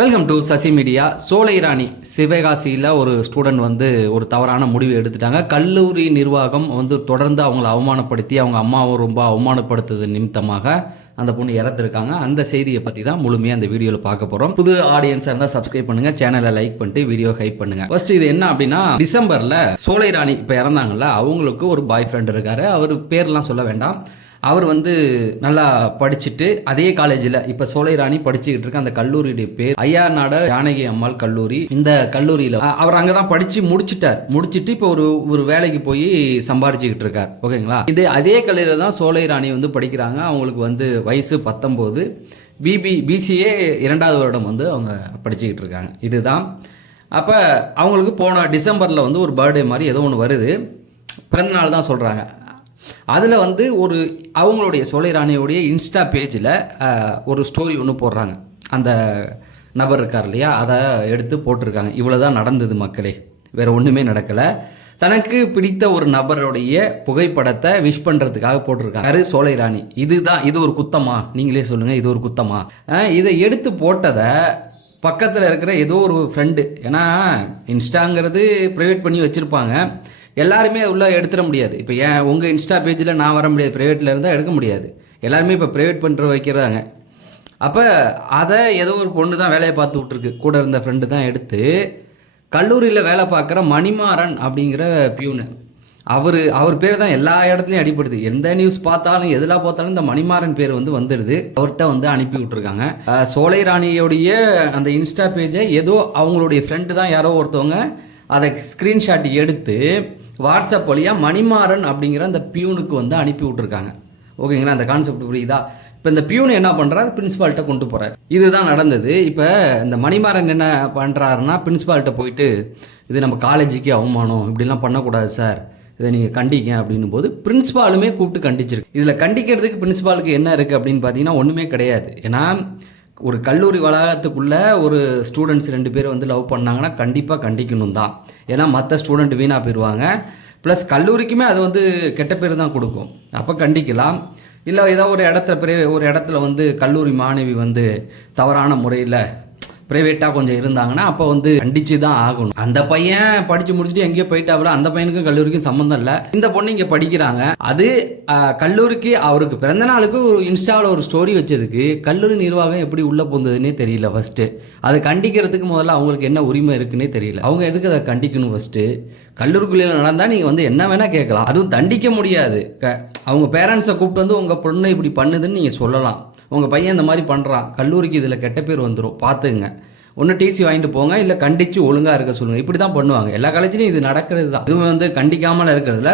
Welcome to Sasi media. சோலை ராணி சிவகாசியில் ஒரு student ஒரு தவறான முடிவு எடுத்துட்டாங்க. கல்லூரி நிர்வாகம் தொடர்ந்து அவங்கள அவமானப்படுத்தி அவங்க அம்மாவை ரொம்ப அவமானப்படுத்துறது நிமித்தமாக அந்த பொண்ணு இறந்துருக்காங்க. அந்த செய்தியை பற்றி தான் முழுமையாக அந்த வீடியோவில் பார்க்க போகிறோம். புது ஆடியன்ஸாக இருந்தால் சப்ஸ்கிரைப் பண்ணுங்கள், சேனலை லைக் பண்ணிட்டு வீடியோ ஹைப் பண்ணுங்கள். ஃபர்ஸ்ட் இது என்ன அப்படின்னா, டிசம்பரில் சோலை ராணி இப்போ இறந்தாங்கல்ல, அவங்களுக்கு ஒரு பாய் ஃப்ரெண்ட் இருக்கார். அவர் பேர்லாம் சொல்ல வேண்டாம். அவர் நல்லா படிச்சுட்டு அதே காலேஜில் இப்போ சோலை ராணி படிச்சுக்கிட்டு இருக்க அந்த கல்லூரியுடைய பேர் ஐயாநாட ஜானகி அம்மாள் கல்லூரி. இந்த கல்லூரியில் அவர் அங்கே தான் படித்து முடிச்சுட்டு இப்போ ஒரு வேலைக்கு போய் சம்பாரிச்சுக்கிட்டு இருக்கார். ஓகேங்களா? இது அதே கல்லூரியில் தான் சோலை ராணி படிக்கிறாங்க. அவங்களுக்கு வயசு 19. பிசிஏ 2வது வருடம் அவங்க படிச்சுக்கிட்டு இருக்காங்க. இதுதான் அப்போ அவங்களுக்கு போன டிசம்பரில் ஒரு பர்த்டே மாதிரி ஏதோ ஒன்று வருது. பிறந்தநாள் தான் சொல்கிறாங்க. அதில் அவங்களுடைய சோலை ராணியோடைய இன்ஸ்டா பேஜில் ஒரு ஸ்டோரி ஒன்று போடுறாங்க. அந்த நபர் இருக்கார் இல்லையா, அதை எடுத்து போட்டிருக்காங்க. இவ்வளோ தான் நடந்தது மக்களே, வேறு ஒன்றுமே நடக்கலை. தனக்கு பிடித்த ஒரு நபருடைய புகைப்படத்தை விஷ் பண்ணுறதுக்காக போட்டிருக்காங்க சோலை ராணி. இது ஒரு குத்தமா? நீங்களே சொல்லுங்கள், இது ஒரு குத்தமா? இதை எடுத்து போட்டதை பக்கத்தில் இருக்கிற ஏதோ ஒரு ஃப்ரெண்டு, ஏன்னா இன்ஸ்டாங்கிறது ப்ரைவேட் பண்ணி வச்சுருப்பாங்க, எல்லாருமே உள்ளே எடுத்துட முடியாது. இப்போ உங்கள் இன்ஸ்டா பேஜில் நான் வர முடியாது, ப்ரைவேட்டில் இருந்தால் எடுக்க முடியாது. எல்லாருமே இப்போ ப்ரைவேட் பண்ணுற வைக்கிறாங்க. அப்போ அதை ஏதோ ஒரு பொண்ணு தான் வேலையை பார்த்து விட்ருக்கு, கூட இருந்த ஃப்ரெண்டு தான் எடுத்து கல்லூரியில் வேலை பார்க்குற மணிமாறன் அப்படிங்கிற பியூனு, அவர் பேர் தான் எல்லா இடத்துலையும் அடிப்படுது. எந்த நியூஸ் பார்த்தாலும் எதில் பார்த்தாலும் இந்த மணிமாறன் பேர் வந்துடுது. அவர்கிட்ட அனுப்பி விட்ருக்காங்க. சோலை ராணியோடைய அந்த இன்ஸ்டா பேஜை ஏதோ அவங்களுடைய ஃப்ரெண்டு தான் யாரோ ஒருத்தவங்க அதை ஸ்க்ரீன்ஷாட் எடுத்து வாட்ஸ்அப் வழியாக மணிமாறன் அப்படிங்கிற அந்த பியூனுக்கு அனுப்பி விட்ருக்காங்க. ஓகேங்களா? அந்த கான்செப்ட் புரியுதா? இப்போ இந்த பியூன் என்ன பண்ணுறாரு, பிரின்ஸிபால்கிட்ட கொண்டு போகிறார். இதுதான் நடந்தது. இப்போ இந்த மணிமாறன் என்ன பண்ணுறாருன்னா, பிரின்ஸிபால்கிட்ட போயிட்டு இது நம்ம காலேஜுக்கு அவமானம், இப்படிலாம் பண்ணக்கூடாது சார், இதை நீங்கள் கண்டிங்க அப்படின்னும் போது பிரின்ஸிபாலுமே கூப்பிட்டு கண்டிச்சிருக்கு. இதில் கண்டிக்கிறதுக்கு பிரின்ஸிபாலுக்கு என்ன இருக்குது அப்படின்னு பார்த்தீங்கன்னா ஒன்றுமே கிடையாது. ஏன்னா ஒரு கல்லூரி வளாகத்துக்குள்ளே ஒரு ஸ்டூடெண்ட்ஸ் 2 பேர் லவ் பண்ணாங்கன்னா கண்டிப்பாக கண்டிக்கணும் தான். ஏன்னா மற்ற ஸ்டூடெண்ட் வீணாக போயிடுவாங்க. ப்ளஸ் கல்லூரிக்குமே அது கெட்ட பேர் தான் கொடுக்கும். அப்போ கண்டிக்கலாம். இல்லை ஏதோ ஒரு இடத்துல கல்லூரி மாணவி தவறான முறையில் ப்ரைவேட்டாக கொஞ்சம் இருந்தாங்கன்னா அப்போ கண்டிச்சு தான் ஆகணும். அந்த பையன் படித்து முடிச்சுட்டு எங்கேயோ போயிட்டாப்புல, அந்த பையனுக்கும் கல்லூரிக்கும் சம்மந்தம் இல்லை. இந்த பொண்ணு இங்கே படிக்கிறாங்க. அது கல்லூரிக்கு அவருக்கு பிறந்த நாளுக்கு ஒரு இன்ஸ்டாவில் ஒரு ஸ்டோரி வச்சதுக்கு கல்லூரி நிர்வாகம் எப்படி உள்ளே போந்ததுன்னே தெரியல. ஃபஸ்ட்டு அதை கண்டிக்கிறதுக்கு முதல்ல அவங்களுக்கு என்ன உரிமை இருக்குன்னே தெரியல. அவங்க எதுக்கு அதை கண்டிக்கணும்? ஃபஸ்ட்டு கல்லூரிக்குள்ளே நடந்தால் நீங்கள் என்ன வேணால் கேட்கலாம், அதுவும் தண்டிக்க முடியாது. அவங்க பேரண்ட்ஸை கூப்பிட்டு உங்கள் பொண்ணு இப்படி பண்ணுதுன்னு நீங்கள் சொல்லலாம். உங்கள் பையன் இந்த மாதிரி பண்ணுறான், கல்லூரிக்கு இதில் கெட்ட பேர் வந்துடும், பார்த்துங்க, ஒன்று டிசி வாங்கிட்டு போங்க, இல்லை கண்டித்து ஒழுங்காக இருக்க சொல்லுங்கள். இப்படி தான் பண்ணுவாங்க. எல்லா காலேஜ்லையும் இது நடக்கிறது தான். இதுவும் கண்டிக்காமல் இருக்கிறதுல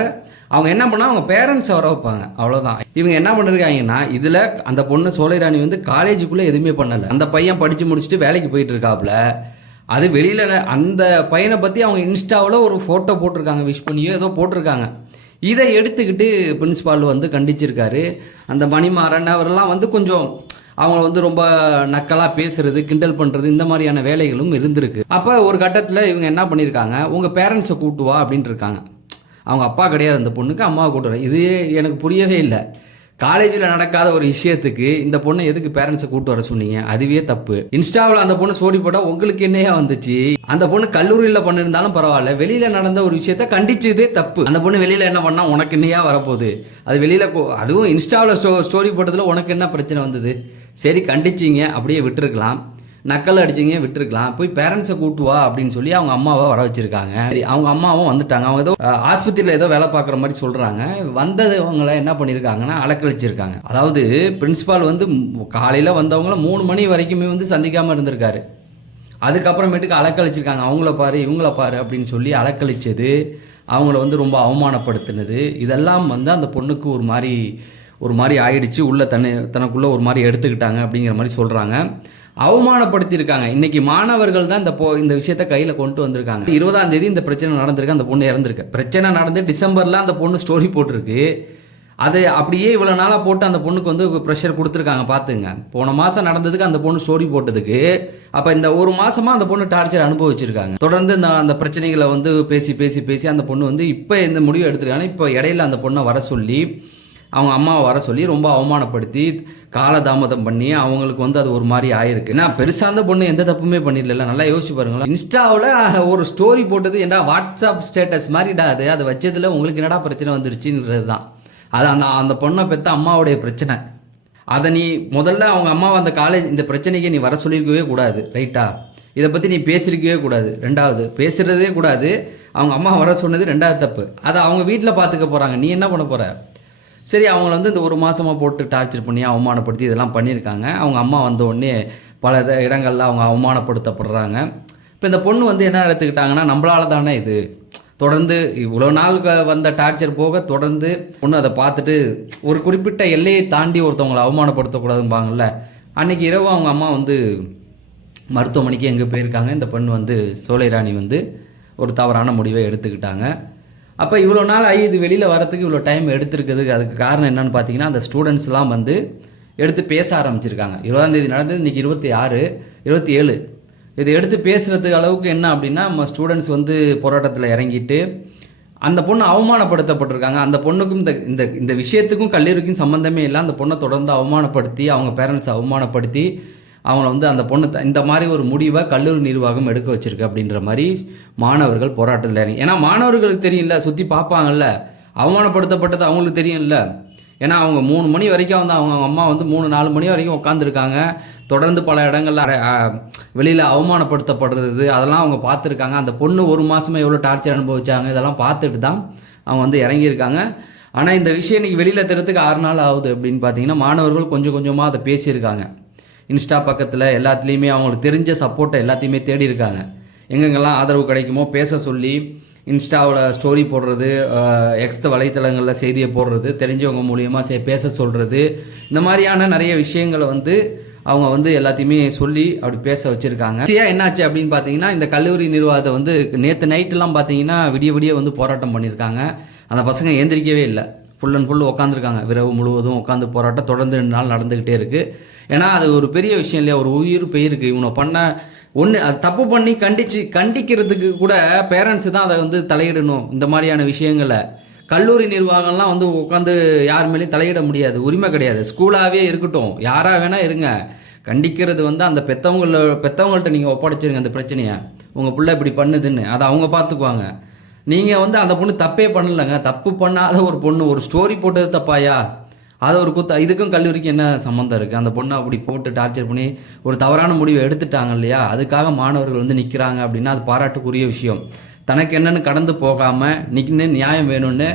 அவங்க என்ன பண்ணால் அவங்க பேரண்ட்ஸை வர வைப்பாங்க, அவ்வளோதான். இவங்க என்ன பண்ணிருக்காங்கன்னா, இதில் அந்த பொண்ணு சோலை ராணி காலேஜுக்குள்ளே எதுவுமே பண்ணலை. அந்த பையன் படித்து முடிச்சுட்டு வேலைக்கு போயிட்டு இருக்காப்புல. அது வெளியில் அந்த பையனை பற்றி அவங்க இன்ஸ்டாவில் ஒரு ஃபோட்டோ போட்டிருக்காங்க, விஷ் பண்ணியோ ஏதோ போட்டிருக்காங்க. இதை எடுத்துக்கிட்டு பிரின்ஸிபால் கண்டிச்சிருக்காரு. அந்த மணிமாறன் அவரெல்லாம் கொஞ்சம் அவங்க ரொம்ப நக்கலாக பேசுறது, கிண்டல் பண்ணுறது, இந்த மாதிரியான வேலைகளும் இருந்திருக்கு. அப்போ ஒரு கட்டத்தில் இவங்க என்ன பண்ணியிருக்காங்க, உங்கள் பேரண்ட்ஸை கூப்பிட்டு வா அப்படின்ட்டு இருக்காங்க. அவங்க அப்பா கிடையாது அந்த பொண்ணுக்கு, அம்மாவை கூப்பிட்டு. இது எனக்கு புரியவே இல்லை. காலேஜில் நடக்காத ஒரு விஷயத்துக்கு இந்த பொண்ணை எதுக்கு பேரண்ட்ஸை கூப்பிட்டு வர சொன்னீங்க? அதுவே தப்பு. இன்ஸ்டாவில் அந்த பொண்ணு ஸ்டோரி போட்டால் உங்களுக்கு என்னையா வந்துச்சு? அந்த பொண்ணு கல்லூரியில் பண்ணியிருந்தாலும் பரவாயில்ல, வெளியில் நடந்த ஒரு விஷயத்த கண்டிச்சதே தப்பு. அந்த பொண்ணு வெளியில் என்ன பண்ணால் உனக்கு என்னையா வரப்போகுது? அது வெளியில் அதுவும் இன்ஸ்டாவில் ஸ்டோரி போட்டதில் உனக்கு என்ன பிரச்சனை வந்தது? சரி, கண்டிச்சிங்க, அப்படியே விட்டுருக்கலாம். நக்கல் அடிச்சிங்க, விட்டுருக்கலாம். போய் பேரண்ட்ஸை கூட்டு வா அப்படின்னு சொல்லி அவங்க அம்மாவை வர வச்சுருக்காங்க. அவங்க அம்மாவும் வந்துட்டாங்க. அவங்க ஏதோ ஆஸ்பத்திரியில் ஏதோ வேலை பார்க்குற மாதிரி சொல்கிறாங்க. வந்தவங்களை என்ன பண்ணியிருக்காங்கன்னா அலக்கழிச்சிருக்காங்க. அதாவது பிரின்ஸிபால் காலையில் வந்தவங்கள 3 மணி வரைக்குமே சந்திக்காமல் இருந்திருக்காரு. அதுக்கப்புறமேட்டுக்கு அலக்கழிச்சிருக்காங்க. அவங்கள பாரு இவங்கள பாரு அப்படின்னு சொல்லி அலக்கழிச்சது, அவங்கள ரொம்ப அவமானப்படுத்தினது, இதெல்லாம் அந்த பொண்ணுக்கு ஒரு மாதிரி ஆயிடுச்சு. தனக்குள்ளே ஒரு மாதிரி எடுத்துக்கிட்டாங்க அப்படிங்கிற மாதிரி சொல்கிறாங்க. அவமானப்படுத்தியிருக்காங்க. இன்றைக்கி மாணவர்கள் தான் இந்த விஷயத்தை கையில் கொண்டு வந்திருக்காங்க. 20ஆம் தேதி இந்த பிரச்சனை நடந்திருக்கு. அந்த பொண்ணு இறந்துருக்கு. பிரச்சனை நடந்து டிசம்பரில் அந்த பொண்ணு ஸ்டோரி போட்டிருக்கு. அது அப்படியே இவ்வளோ நாளாக போட்டு அந்த பொண்ணுக்கு ப்ரெஷர் கொடுத்துருக்காங்க. பார்த்துங்க, போன மாதம் நடந்ததுக்கு அந்த பொண்ணு ஸ்டோரி போட்டதுக்கு அப்போ இந்த ஒரு மாதமாக அந்த பொண்ணு டார்ச்சர் அனுபவிச்சிருக்காங்க. தொடர்ந்து அந்த பிரச்சனைகளை பேசி பேசி பேசி அந்த பொண்ணு இப்போ இந்த முடிவு எடுத்துருக்காங்க. இப்போ இடையில அந்த பொண்ணை வர சொல்லி அவங்க அம்மாவை வர சொல்லி ரொம்ப அவமானப்படுத்தி காலதாமதம் பண்ணி அவங்களுக்கு வந்து அது ஒரு மாதிரி ஆயிருக்கு. ஏன்னா பெருசாக அந்த பொண்ணு எந்த தப்புமே பண்ணிடல. நல்லா யோசிச்சு பாருங்களேன். இன்ஸ்டாவில் ஒரு ஸ்டோரி போட்டது ஏன்டா வாட்ஸ்அப் ஸ்டேட்டஸ் மாதிரிடா அதை வச்சதில் உங்களுக்கு என்னடா பிரச்சனை வந்துருச்சுன்றது தான். அது அந்த அந்த பொண்ணை பெற்ற அம்மாவுடைய பிரச்சனை. அதை நீ முதல்ல அவங்க அம்மாவை அந்த காலேஜ் இந்த பிரச்சனைக்கு நீ வர சொல்லியிருக்கவே கூடாது. ரைட்டா? இதை பற்றி நீ பேசியிருக்கவே கூடாது. ரெண்டாவது பேசுகிறதே கூடாது. அவங்க அம்மா வர சொன்னது ரெண்டாவது தப்பு. அதை அவங்க வீட்டில் பார்த்துக்க போகிறாங்க. நீ என்ன பண்ண போகிற? சரி, அவங்கள வந்து இந்த ஒரு மாதமாக போட்டு டார்ச்சர் பண்ணி அவமானப்படுத்தி இதெல்லாம் பண்ணியிருக்காங்க. அவங்க அம்மா வந்த உடனே பல இடங்களில் அவங்க அவமானப்படுத்தப்படுறாங்க. இப்போ இந்த பொண்ணு வந்து என்ன எடுத்துக்கிட்டாங்கன்னா, நம்மளால தானே இது தொடர்ந்து இவ்வளோ நாள் வந்த டார்ச்சர் போக தொடர்ந்து பொண்ணு அதை பார்த்துட்டு ஒரு குறிப்பிட்ட எல்லையை தாண்டி ஒருத்தவங்களை அவமானப்படுத்தக்கூடாதும்பாங்கள்ல. அன்றைக்கி இரவு அவங்க அம்மா வந்து மருத்துவமனைக்கு எங்கே போயிருக்காங்க. இந்த பெண் வந்து சோலைராணி வந்து ஒரு தவறான முடிவை எடுத்துக்கிட்டாங்க. அப்போ இவ்வளோ நாள் இது வெளியில் வரத்துக்கு இவ்வளோ டைம் எடுத்துருக்குதுக்கு அதுக்கு காரணம் என்னென்னு பார்த்தீங்கன்னா, அந்த ஸ்டூடெண்ட்ஸ்லாம் வந்து எடுத்து பேச ஆரம்பிச்சிருக்காங்க. 20ஆம் தேதி நடந்தது, இன்றைக்கி 26, 27. இது எடுத்து பேசுகிறதுக்கு அளவுக்கு என்ன அப்படின்னா, நம்ம ஸ்டூடெண்ட்ஸ் வந்து போராட்டத்தில் இறங்கிட்டு அந்த பொண்ணு அவமானப்படுத்தப்பட்டிருக்காங்க. அந்த பொண்ணுக்கும் இந்த இந்த விஷயத்துக்கும் கல்லூரிக்கும் சம்மந்தமே இல்லை. அந்த பொண்ணை தொடர்ந்து அவமானப்படுத்தி அவங்க பேரண்ட்ஸை அவமானப்படுத்தி அவங்கள வந்து அந்த பொண்ணு இந்த மாதிரி ஒரு முடிவை கல்லூரி நிர்வாகம் எடுக்க வச்சிருக்கு அப்படின்ற மாதிரி மாணவர்கள் போராட்டத்தில் இறங்கி. ஏன்னா மாணவர்களுக்கு தெரியும்ல, சுற்றி பார்ப்பாங்கல்ல, அவமானப்படுத்தப்பட்டது அவங்களுக்கு தெரியும்ல. ஏன்னா அவங்க 3 மணி வரைக்கும் வந்து அவங்க அம்மா வந்து 3-4 மணி வரைக்கும் உட்காந்துருக்காங்க. தொடர்ந்து பல இடங்களில் வெளியில் அவமானப்படுத்தப்படுறது அதெல்லாம் அவங்க பார்த்துருக்காங்க. அந்த பொண்ணு ஒரு மாதமாக எவ்வளோ டார்ச்சர் அனுபவிச்சாங்க இதெல்லாம் பார்த்துட்டு தான் அவங்க வந்து இறங்கியிருக்காங்க. ஆனால் இந்த விஷயம் இன்றைக்கி வெளியில் தெரியறதுக்கு 6 நாள் ஆகுது அப்படின்னு பார்த்தீங்கன்னா, மாணவர்கள் கொஞ்சம் கொஞ்சமாக அதை பேசியிருக்காங்க. இன்ஸ்டா பக்கத்தில் எல்லாத்துலேயுமே அவங்களுக்கு தெரிஞ்ச சப்போர்ட்டை எல்லாத்தையுமே தேடி இருக்காங்க. எங்கெங்கெல்லாம் ஆதரவு கிடைக்குமோ பேச சொல்லி இன்ஸ்டாவில் ஸ்டோரி போடுறது, எக்ஸ் வலைத்தளங்களில் செய்தியை போடுறது, தெரிஞ்சவங்க மூலியமாக பேச சொல்கிறது, இந்த மாதிரியான நிறைய விஷயங்களை வந்து அவங்க வந்து எல்லாத்தையுமே சொல்லி அப்படி பேச வச்சுருக்காங்க. சரியா என்னாச்சு அப்படின்னு பார்த்தீங்கன்னா, இந்த கல்லூரி நிர்வாகத்தை வந்து நேற்று நைட்டெல்லாம் பார்த்தீங்கன்னா விடிய வந்து போராட்டம் பண்ணியிருக்காங்க. அந்த பசங்க எந்திரிக்கவே இல்லை. ஃபுல் அண்ட் ஃபுல் உட்காந்துருக்காங்க. இரவு முழுவதும் உட்காந்து போராட்டம் தொடர்ந்து 2 நாள் நடந்துக்கிட்டே இருக்குது. ஏன்னா அது ஒரு பெரிய விஷயம் இல்லையா? ஒரு உயிர் போயிருக்கு. இவனை பண்ண ஒன்று அது தப்பு பண்ணி கண்டிக்கிறதுக்கு கூட பேரண்ட்ஸு தான் அதை வந்து தலையிடணும். இந்த மாதிரியான விஷயங்களை கல்லூரி நிர்வாகம்லாம் வந்து உட்காந்து யார் மேலேயும் தலையிட உரிமை கிடையாது. ஸ்கூலாகவே இருக்கட்டும், யாராக வேணால் இருங்க. கண்டிக்கிறது வந்து அந்த பெற்றவங்கள்ட்ட நீங்கள் ஒப்படைச்சிருங்க அந்த பிரச்சனையை. உங்கள் பிள்ளை இப்படி பண்ணுதுன்னு அதை அவங்க பார்த்துக்குவாங்க. நீங்கள் வந்து அந்த பொண்ணு தப்பே பண்ணலைங்க. தப்பு பண்ணாத ஒரு பொண்ணு ஒரு ஸ்டோரி போட்டது தப்பாயா? அதை ஒரு இதுக்கும் கல்லூரிக்கு என்ன சம்மந்தம் இருக்குது? அந்த பொண்ணை அப்படி போட்டு டார்ச்சர் பண்ணி ஒரு தவறான முடிவை எடுத்துட்டாங்க இல்லையா? அதுக்காக மாணவர்கள் வந்து நிற்கிறாங்க அப்படின்னா அது பாராட்டுக்குரிய விஷயம். தனக்கு என்னென்னு கடந்து போகாமல் நின்று நியாயம் வேணும்னு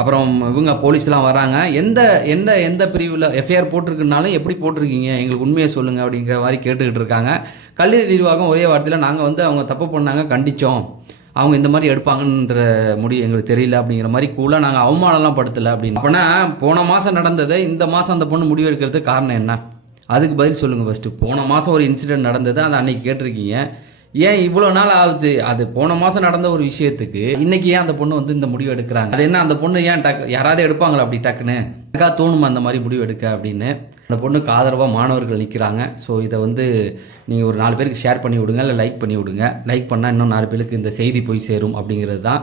அப்புறம் இவங்க போலீஸ்லாம் வராங்க. எந்த பிரிவில் எஃப்ஐஆர் போட்டிருக்குனாலும் எப்படி போட்டிருக்கீங்க, எங்களுக்கு உண்மையை சொல்லுங்கள் அப்படிங்கிற மாதிரி கேட்டுக்கிட்டு இருக்காங்க. கல்லூரி நிர்வாகம் ஒரே வார்த்தையில் நாங்கள் வந்து அவங்க தப்பு பண்ணாங்க, கண்டித்தோம், அவங்க இந்த மாதிரி எடுப்பாங்கன்ற முடிவு எங்களுக்கு தெரியல அப்படிங்கிற மாதிரி கூலாக நாங்கள் அவமானம்லாம் படுத்தலை அப்படின்னு. அப்போனா போன மாதம் நடந்ததை இந்த மாதம் அந்த பொண்ணு முடிவு எடுக்கிறதுக்கு காரணம் என்ன? அதுக்கு பதில் சொல்லுங்கள் ஃபஸ்ட்டு. போன மாதம் ஒரு இன்சிடென்ட் நடந்தது, அதை அன்றைக்கி கேட்டிருக்கீங்க. ஏன் இவ்வளோ நாள் ஆகுது? அது போன மாதம் நடந்த ஒரு விஷயத்துக்கு இன்றைக்கி ஏன் அந்த பொண்ணு வந்து இந்த முடிவு எடுக்கிறாங்க? அது என்ன அந்த பொண்ணு ஏன் யாராவது எடுப்பாங்களா அப்படி டக்குன்னு? எனக்கா தோணுமா அந்த மாதிரி முடிவு எடுக்க அப்படின்னு? அந்த பொண்ணுக்கு ஆதரவாக மாணவர்கள் நிற்கிறாங்க. ஸோ இதை வந்து நீங்கள் ஒரு 4 பேருக்கு ஷேர் பண்ணி விடுங்க, இல்லை லைக் பண்ணி விடுங்க. லைக் பண்ணால் இன்னும் 4 பேருக்கு இந்த செய்தி போய் சேரும் அப்படிங்கிறது தான்.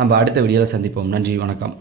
நம்ம அடுத்த வீடியோவில் சந்திப்போம். நன்றி, வணக்கம்.